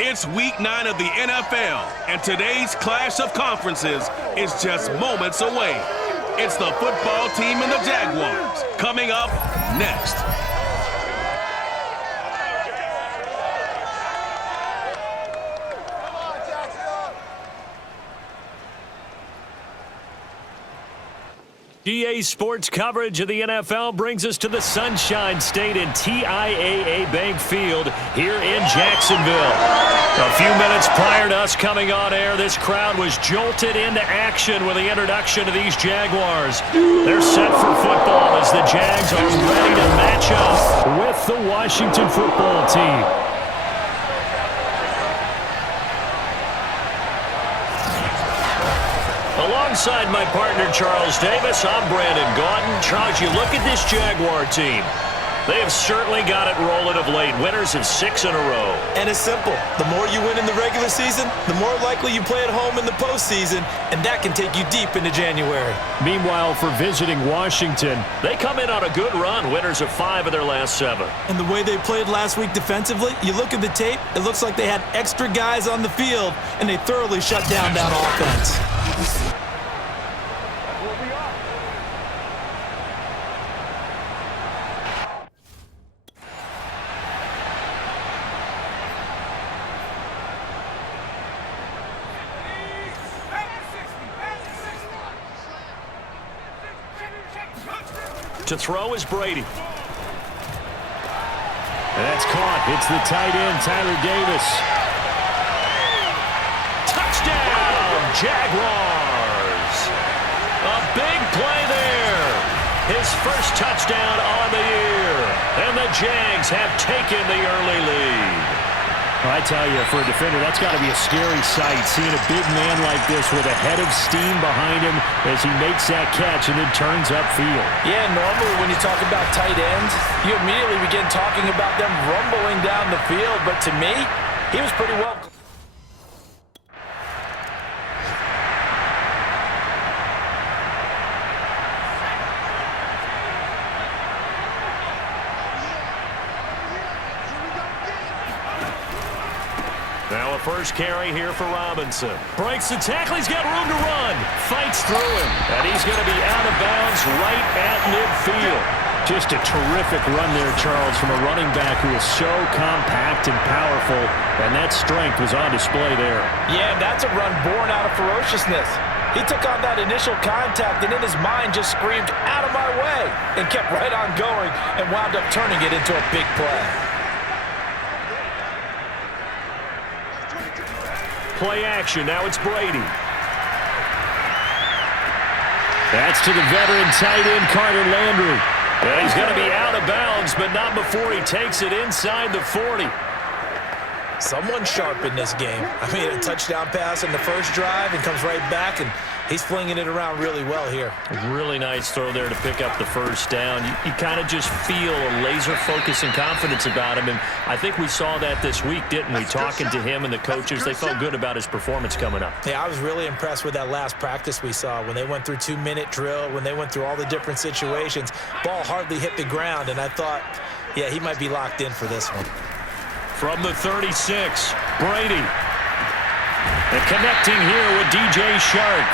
It's week 9 of the NFL, and today's clash of conferences is just moments away. It's the football team and the Jaguars coming up next. GA Sports coverage of the NFL brings us to the Sunshine State in TIAA Bank Field here in Jacksonville. A few minutes prior to us coming on air, this crowd was jolted into action with the introduction of these Jaguars. They're set for football as the Jags are ready to match up with the Washington football team. Alongside my partner, Charles Davis, I'm Brandon Gaudin. Charles, you look at this Jaguar team. They have certainly got it rolling of late. Winners of 6 in a row. And it's simple. The more you win in the regular season, the more likely you play at home in the postseason, and that can take you deep into January. Meanwhile, for visiting Washington, they come in on a good run. Winners of 5 of their last 7. And the way they played last week defensively, you look at the tape, it looks like they had extra guys on the field, and they thoroughly shut down that offense. To throw is Brady. That's caught. It's the tight end, Tyler Davis. Touchdown, Jaguars. A big play there. His first touchdown on the year. And the Jags have taken the early lead. I tell you, for a defender, that's got to be a scary sight, seeing a big man like this with a head of steam behind him as he makes that catch and then turns upfield. Yeah, normally when you talk about tight ends, you immediately begin talking about them rumbling down the field, but to me, he was pretty well. Now a first carry here for Robinson. Breaks the tackle. He's got room to run. Fights through him. And he's going to be out of bounds right at midfield. Just a terrific run there, Charles, from a running back who is so compact and powerful. And that strength was on display there. Yeah, that's a run born out of ferociousness. He took on that initial contact and in his mind just screamed, "Out of my way," and kept right on going and wound up turning it into a big play. Play action. Now it's Brady. That's to the veteran tight end, Carter Landry. And he's going to be out of bounds, but not before he takes it inside the 40. Someone sharp in this game. I mean, a touchdown pass in the first drive and comes right back, and he's flinging it around really well here. Really nice throw there to pick up the first down. You kind of just feel a laser focus and confidence about him, and I think we saw that this week, didn't we? Talking to him and the coaches, they felt good about his performance coming up. Yeah, I was really impressed with that last practice we saw when they went through 2-minute drill, when they went through all the different situations. Ball hardly hit the ground, and I thought, yeah, he might be locked in for this one. From the 36, Brady. And connecting here with DJ Shark.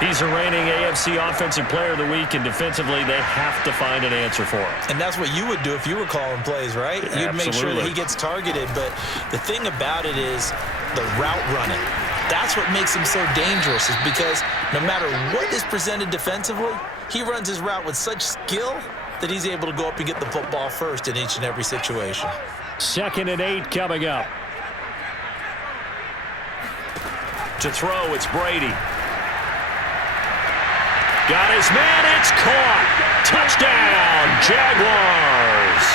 He's the reigning AFC Offensive Player of the Week, and defensively, they have to find an answer for him. And that's what you would do if you were calling plays, right? Yeah, you'd make sure that he gets targeted, but the thing about it is the route running. That's what makes him so dangerous, is because no matter what is presented defensively, he runs his route with such skill that he's able to go up and get the football first in each and every situation. 2nd and 8 coming up. To throw, it's Brady. Got his man, it's caught. Touchdown, Jaguars.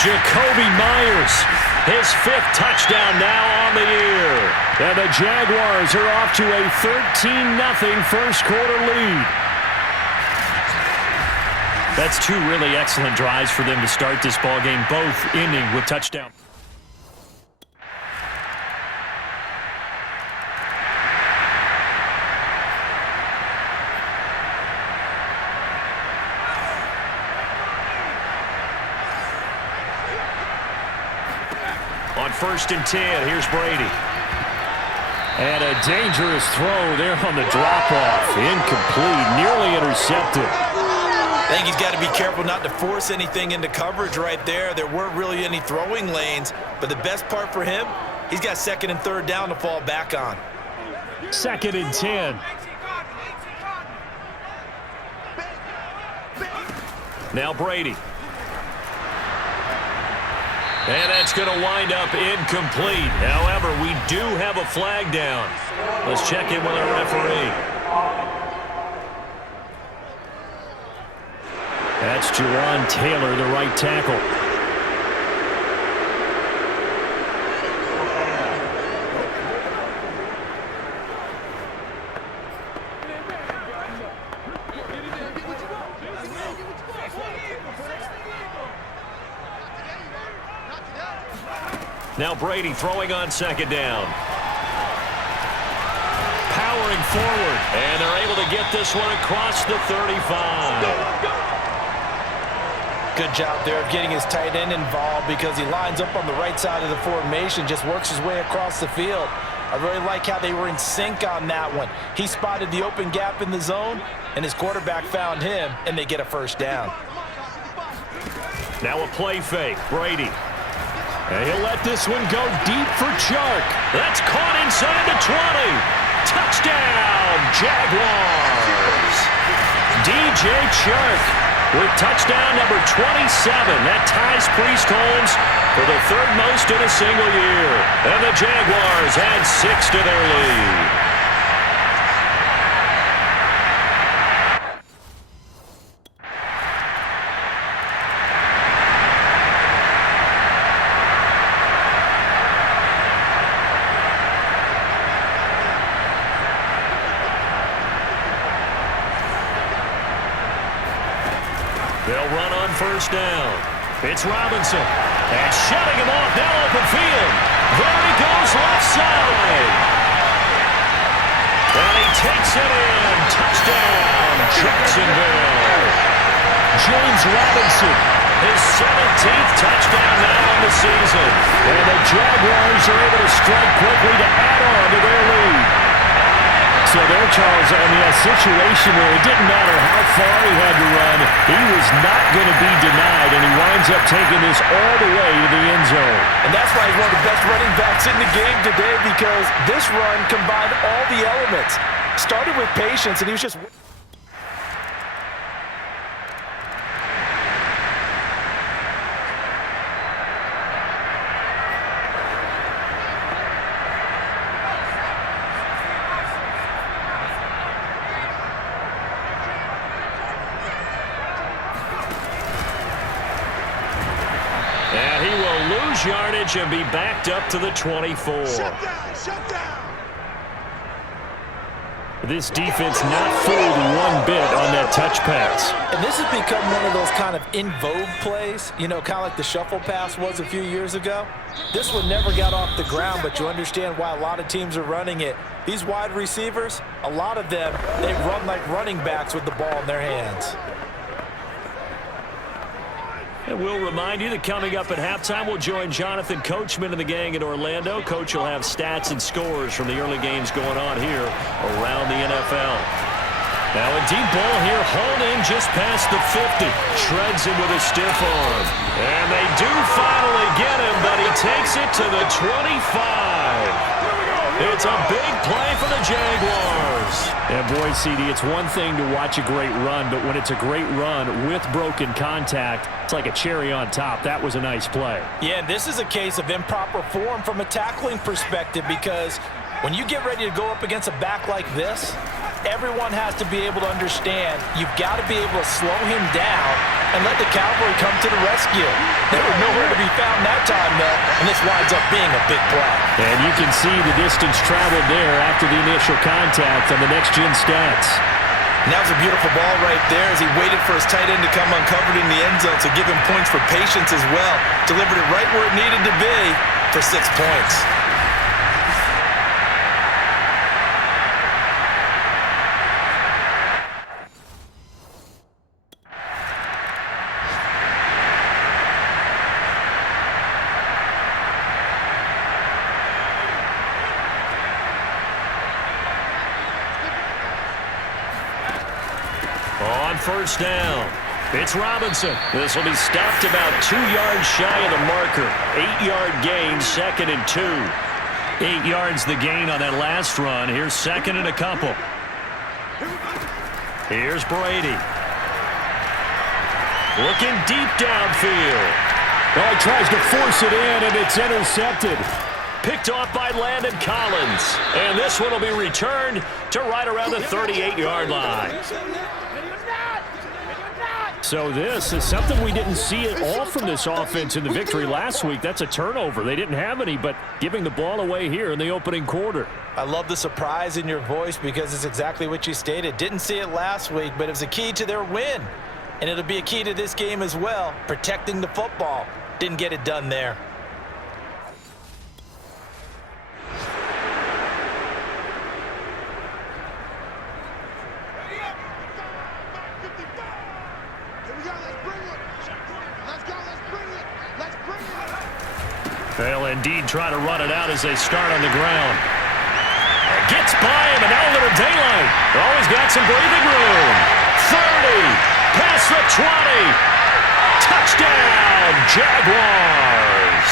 Jacoby Myers, his 5th touchdown now on the year. And the Jaguars are off to a 13-0 first quarter lead. That's 2 really excellent drives for them to start this ballgame, both ending with touchdown. On 1st and 10, here's Brady. And a dangerous throw there on the drop-off. Incomplete, nearly intercepted. I think he's got to be careful not to force anything into coverage right there. There weren't really any throwing lanes, but the best part for him, he's got 2nd and 3rd down to fall back on. 2nd and 10. Now Brady. And that's going to wind up incomplete. However, we do have a flag down. Let's check in with our referee. That's Jawan Taylor, the right tackle. Now Brady throwing on 2nd down. Powering forward. And they're able to get this one across the 35. Good job there of getting his tight end involved because he lines up on the right side of the formation, just works his way across the field. I really like how they were in sync on that one. He spotted the open gap in the zone, and his quarterback found him, and they get a 1st down. Now a play fake. Brady. And he'll let this one go deep for Chark. That's caught inside the 20. Touchdown, Jaguars. DJ Chark with touchdown number 27. That ties Priest Holmes for the 3rd most in a single year. And the Jaguars add 6 to their lead. They'll run on 1st down. It's Robinson. And shutting him off now open field. There he goes left side. And he takes it in. Touchdown, Jacksonville. James Robinson. His 17th touchdown now on the season. And the Jaguars are able to strike quickly to add on to their lead. So there, Charles, I mean, a situation where it didn't matter how far he had to run, he was not going to be denied, and he winds up taking this all the way to the end zone. And that's why he's one of the best running backs in the game today, because this run combined all the elements. Started with patience, and he was just... Yardage and be backed up to the 24. Shut down. This defense not fooled one bit on that touch pass. And this has become one of those kind of in vogue plays, you know, kind of like the shuffle pass was a few years ago. This one never got off the ground, but you understand why a lot of teams are running it. These wide receivers, a lot of them, they run like running backs with the ball in their hands. And we'll remind you that coming up at halftime, we'll join Jonathan Coachman and the gang in Orlando. Coach will have stats and scores from the early games going on here around the NFL. Now a deep ball here, hauled in just past the 50. Shreds him with a stiff arm. And they do finally get him, but he takes it to the 25. It's a big play for the Jaguars. And boy, CD, it's one thing to watch a great run, but when it's a great run with broken contact, it's like a cherry on top. That was a nice play. Yeah, this is a case of improper form from a tackling perspective, because when you get ready to go up against a back like this, everyone has to be able to understand you've got to be able to slow him down and let the cavalry come to the rescue. They were nowhere to be found that time, though, and this winds up being a big play. And you can see the distance traveled there after the initial contact on the next-gen stats. And that was a beautiful ball right there as he waited for his tight end to come uncovered in the end zone to give him points for patience as well. Delivered it right where it needed to be for 6 points. first down. It's Robinson. This will be stopped about 2 yards shy of the marker. 8-yard gain, 2nd and 2. 8 yards the gain on that last run. Here's 2nd and a couple. Here's Brady. Looking deep downfield. Oh, he tries to force it in, and it's intercepted. Picked off by Landon Collins. And this one will be returned to right around the 38-yard line. So this is something we didn't see at all from this offense in the victory last week. That's a turnover. They didn't have any, but giving the ball away here in the opening quarter. I love the surprise in your voice because it's exactly what you stated. Didn't see it last week, but it was a key to their win. And it'll be a key to this game as well, protecting the football. Didn't get it done there. They'll indeed try to run it out as they start on the ground. Gets by him, and now a little daylight. Always got some breathing room. 30, past the 20. Touchdown, Jaguars.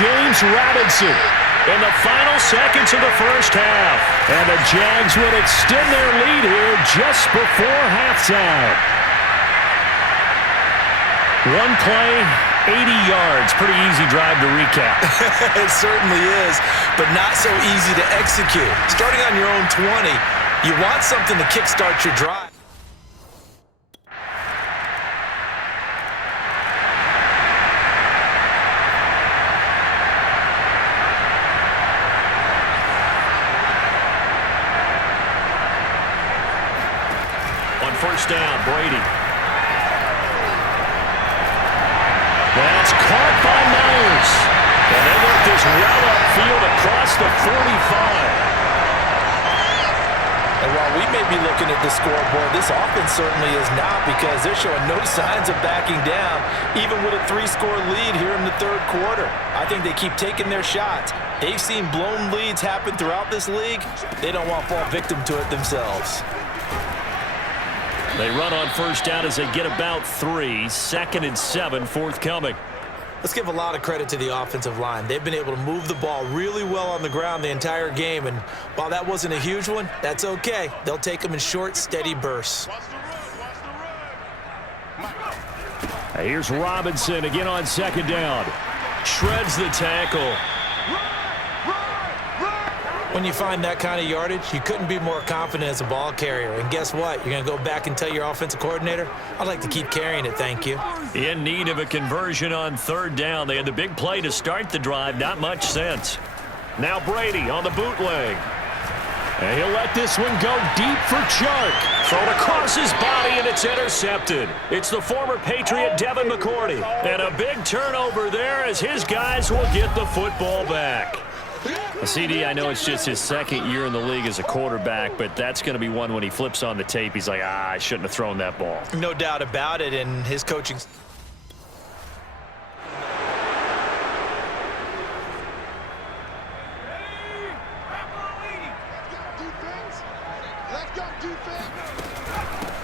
James Robinson in the final seconds of the first half. And the Jags would extend their lead here just before halftime. One play, 80 yards. Pretty easy drive to recap. It certainly is, but not so easy to execute. Starting on your own 20, you want something to kickstart your drive. On first down, Brady. That's caught by Myers. And they work this well upfield across the 45. And while we may be looking at the scoreboard, this offense certainly is not, because they're showing no signs of backing down, even with a 3-score lead here in the third quarter. I think they keep taking their shots. They've seen blown leads happen throughout this league. They don't want to fall victim to it themselves. They run on first down as they get about 3. 2nd and 7 forthcoming. Let's give a lot of credit to the offensive line. They've been able to move the ball really well on the ground the entire game, and while that wasn't a huge one, that's okay. They'll take them in short, steady bursts. Here's Robinson again on 2nd down. Shreds the tackle. When you find that kind of yardage, you couldn't be more confident as a ball carrier. And guess what? You're going to go back and tell your offensive coordinator, I'd like to keep carrying it, thank you. In need of a conversion on 3rd down. They had the big play to start the drive. Not much sense. Now Brady on the bootleg. And he'll let this one go deep for Chark. Thrown across his body, and it's intercepted. It's the former Patriot Devin McCourty. And a big turnover there as his guys will get the football back. CD, I know it's just his 2nd year in the league as a quarterback, but that's going to be one when he flips on the tape. He's like, I shouldn't have thrown that ball. No doubt about it, and his coaching.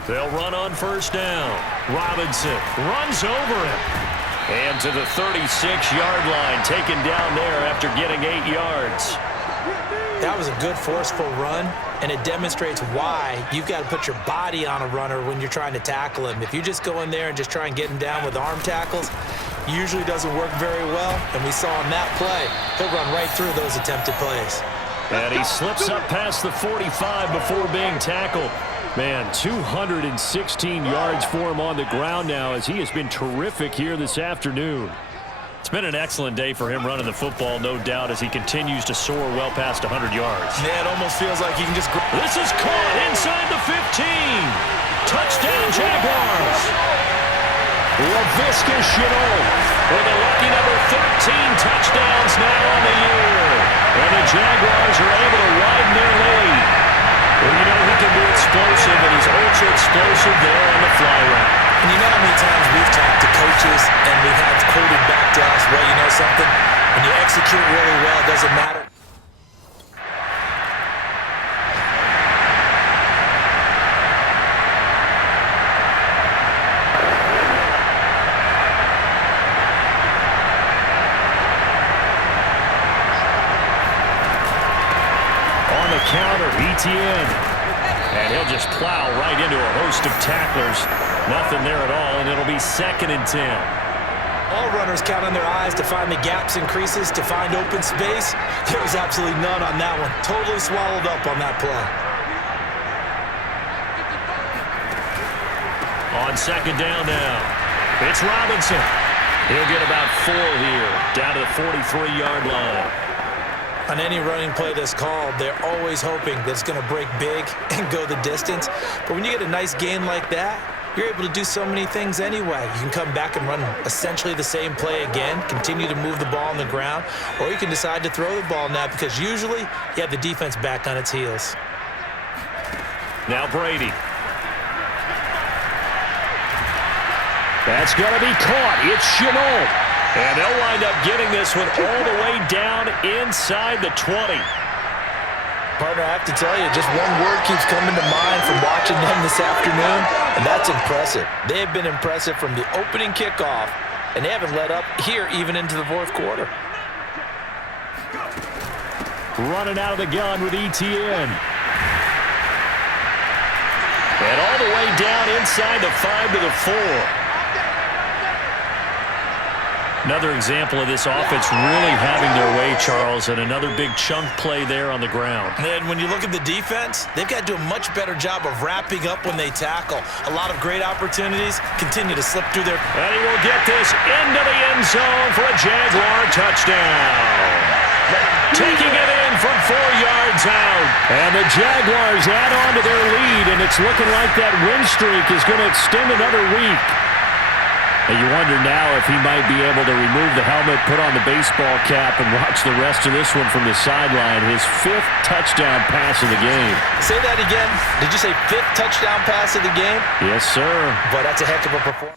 They'll run on first down. Robinson runs over him. And to the 36-yard line, taken down there after getting 8 yards. That was a good, forceful run, and it demonstrates why you've got to put your body on a runner when you're trying to tackle him. If you just go in there and just try and get him down with arm tackles, usually doesn't work very well, and we saw on that play, he'll run right through those attempted plays. And he slips up past the 45 before being tackled. Man, 216 yards for him on the ground now, as he has been terrific here this afternoon. It's been an excellent day for him running the football, no doubt, as he continues to soar well past 100 yards. Yeah, it almost feels like he can just... This is caught inside the 15. Touchdown, Jaguars. Laviska Shenault with a lucky number 13 touchdowns now on the year. And the Jaguars are able to widen their lead. Well, you know he can be explosive, and he's ultra explosive there on the fly route. And you know how many times we've talked to coaches and we've had quoted back to us, well, you know something? When you execute really well, it doesn't matter. Etienne. And he'll just plow right into a host of tacklers. Nothing there at all, and it'll be 2nd and 10. All runners count on their eyes to find the gaps and creases, to find open space. There was absolutely none on that one. Totally swallowed up on that play. On 2nd down now, it's Robinson. He'll get about 4 here, down to the 43-yard line. On any running play that's called, they're always hoping that it's going to break big and go the distance. But when you get a nice gain like that, you're able to do so many things anyway. You can come back and run essentially the same play again, continue to move the ball on the ground, or you can decide to throw the ball now because usually you have the defense back on its heels. Now Brady. That's going to be caught. It's Gisele. And they'll wind up getting this one all the way down inside the 20. Partner, I have to tell you, just one word keeps coming to mind from watching them this afternoon, and that's impressive. They have been impressive from the opening kickoff, and they haven't let up here even into the 4th quarter. Running out of the gun with Etienne. And all the way down inside the 5 to the 4. Another example of this offense really having their way, Charles, and another big chunk play there on the ground. And when you look at the defense, they've got to do a much better job of wrapping up when they tackle. A lot of great opportunities continue to slip through their... And he will get this into the end zone for a Jaguar touchdown. Taking it in from 4 yards out. And the Jaguars add on to their lead, and it's looking like that win streak is going to extend another week. And you wonder now if he might be able to remove the helmet, put on the baseball cap, and watch the rest of this one from the sideline. His 5th touchdown pass of the game. Say that again. Did you say 5th touchdown pass of the game? Yes, sir. But that's a heck of a performance.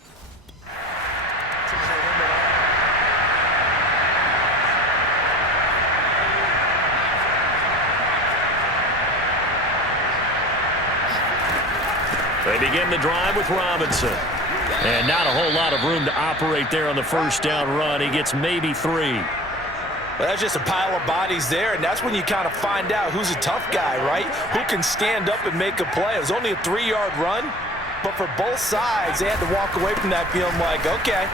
They begin the drive with Robinson. And not a whole lot of room to operate there on the 1st down run. He gets maybe 3. Well, that's just a pile of bodies there, and that's when you kind of find out who's a tough guy, right? Who can stand up and make a play. It was only a 3-yard run, but for both sides, they had to walk away from that feeling like, okay,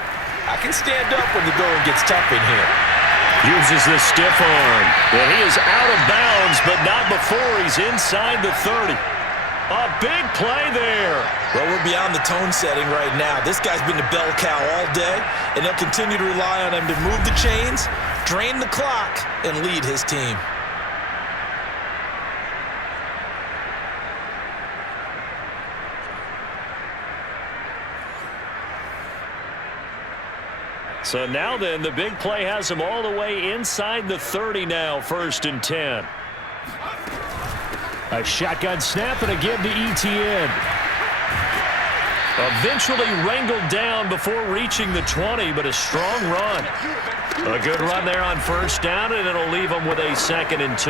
I can stand up when the going gets tough in here. Uses the stiff arm. And he is out of bounds, but not before he's inside the 30. A big play there. Well, we're beyond the tone setting right now. This guy's been the bell cow all day, and they'll continue to rely on him to move the chains, drain the clock, and lead his team. So now then, the big play has him all the way inside the 30 now, 1st and 10. A shotgun snap and again to Etienne. Eventually wrangled down before reaching the 20, but a strong run. A good run there on 1st down, and it'll leave them with a 2nd and 2.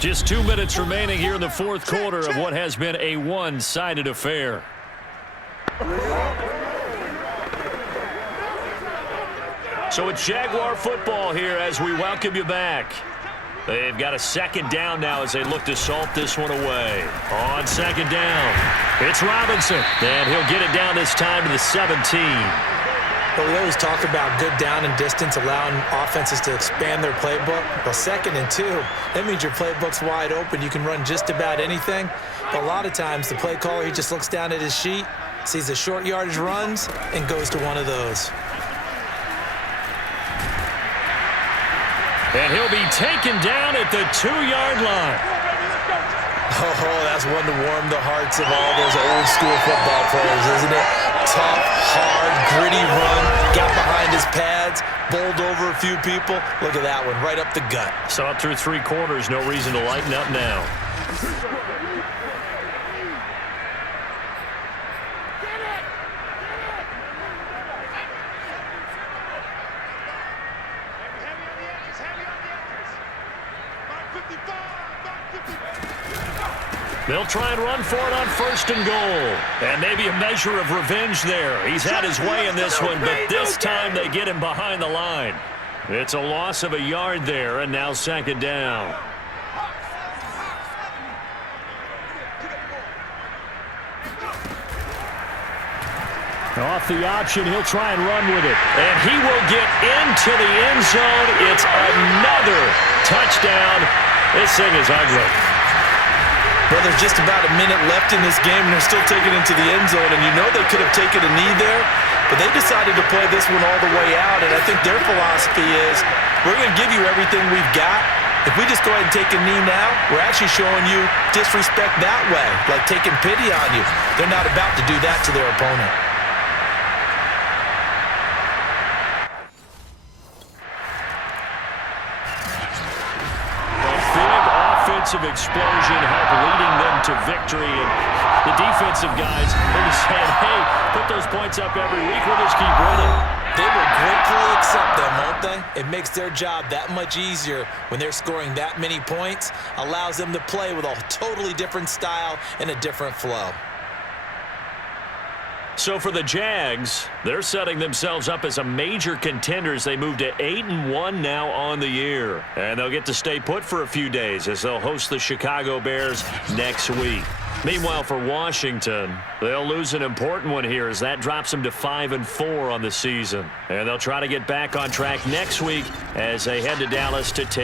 Just 2 minutes remaining here in the 4th quarter of what has been a one-sided affair. So it's Jaguar football here as we welcome you back. They've got a 2nd down now as they look to salt this one away. On 2nd down, it's Robinson. And he'll get it down this time to the 17. But we always talk about good down and distance, allowing offenses to expand their playbook. Well, 2nd and 2, that means your playbook's wide open. You can run just about anything. But a lot of times, the play caller, he just looks down at his sheet, sees the short yardage runs, and goes to one of those. And he'll be taken down at the 2-yard line. Oh, that's one to warm the hearts of all those old school football players, isn't it? Tough, hard, gritty run, got behind his pads, bowled over a few people. Look at that one, right up the gut. So up through 3 quarters, no reason to lighten up now. They'll try and run for it on 1st and goal. And maybe a measure of revenge there. He's had his way in this one, but this time they get him behind the line. It's a loss of a yard there, and now second down. Off the option, he'll try and run with it. And he will get into the end zone. It's another touchdown. This thing is ugly. Well, there's just about a minute left in this game, and they're still taking it into the end zone. And you know they could have taken a knee there, but they decided to play this one all the way out. And I think their philosophy is, we're going to give you everything we've got. If we just go ahead and take a knee now, we're actually showing you disrespect that way, like taking pity on you. They're not about to do that to their opponent. Offensive explosion help leading them to victory, and the defensive guys are just saying, hey, put those points up every week, we'll just keep running. They will gratefully accept them, won't they? It makes their job that much easier when they're scoring that many points, allows them to play with a totally different style and a different flow. So for the Jags, they're setting themselves up as a major contender as they move to 8-1 now on the year. And they'll get to stay put for a few days as they'll host the Chicago Bears next week. Meanwhile, for Washington, they'll lose an important one here as that drops them to 5-4 on the season. And they'll try to get back on track next week as they head to Dallas to take